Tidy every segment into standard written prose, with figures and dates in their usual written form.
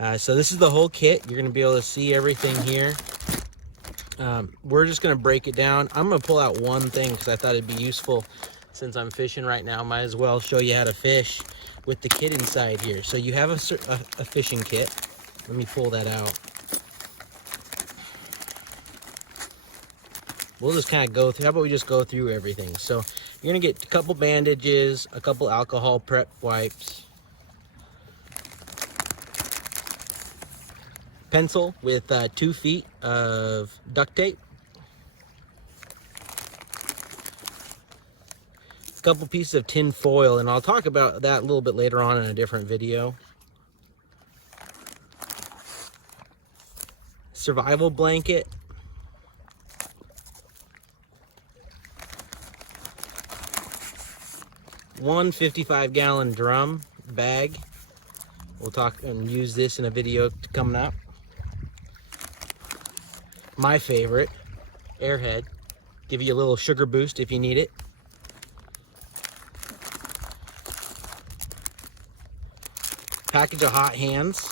So this is the whole kit. You're going to be able to see everything here. We're just going to break it down. I'm going to pull out one thing because I thought it'd be useful since I'm fishing right now. Might as well show you how to fish with the kit inside here. So you have a fishing kit. Let me pull that out. We'll just kind of go through. How about we just go through everything? So you're going to get a couple bandages, a couple alcohol prep wipes, pencil with 2 feet of duct tape, a couple pieces of tin foil, and I'll talk about that a little bit later on in a different video. Survival blanket, one 55-gallon drum bag. We'll talk and use this in a video coming up. My favorite, Airhead. Give you a little sugar boost if you need it. Package of hot hands.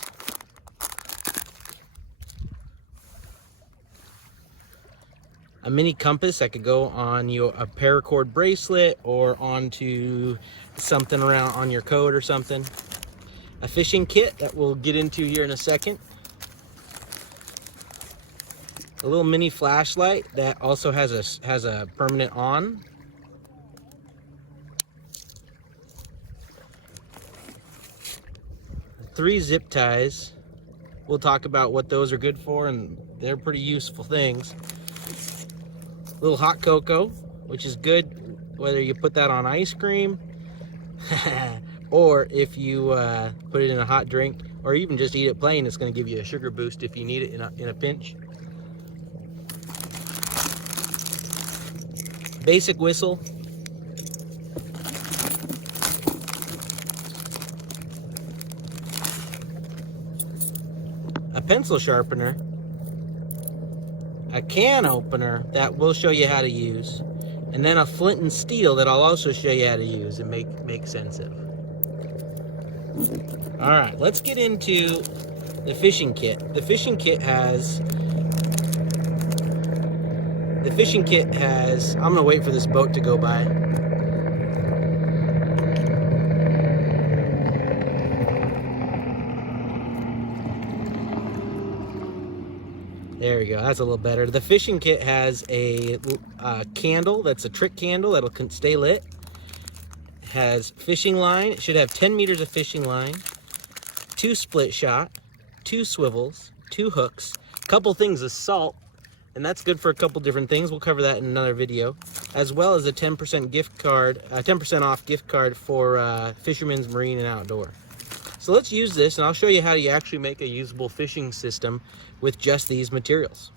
A mini compass that could go on a paracord bracelet or onto something around on your coat or something. A fishing kit that we'll get into here in a second. A little mini flashlight that also has a permanent on. Three zip ties. We'll talk about what those are good for, and they're pretty useful things. A little hot cocoa, which is good whether you put that on ice cream or if you put it in a hot drink, or even just eat it plain. It's going to give you a sugar boost if you need it in a pinch. Basic whistle. A pencil sharpener. A can opener that we'll show you how to use. And then a flint and steel that I'll also show you how to use and make sense of. Alright, let's get into the fishing kit. The fishing kit has, I'm gonna wait for this boat to go by. There we go, that's a little better. The fishing kit has a candle that's a trick candle that'll stay lit. It has fishing line. It should have 10 meters of fishing line, 2 split shot, 2 swivels, 2 hooks, a couple things of salt, and that's good for a couple different things. We'll cover that in another video, as well as a 10% gift card, 10% off gift card for Fisherman's Marine and Outdoor. So let's use this, and I'll show you how you actually make a usable fishing system with just these materials.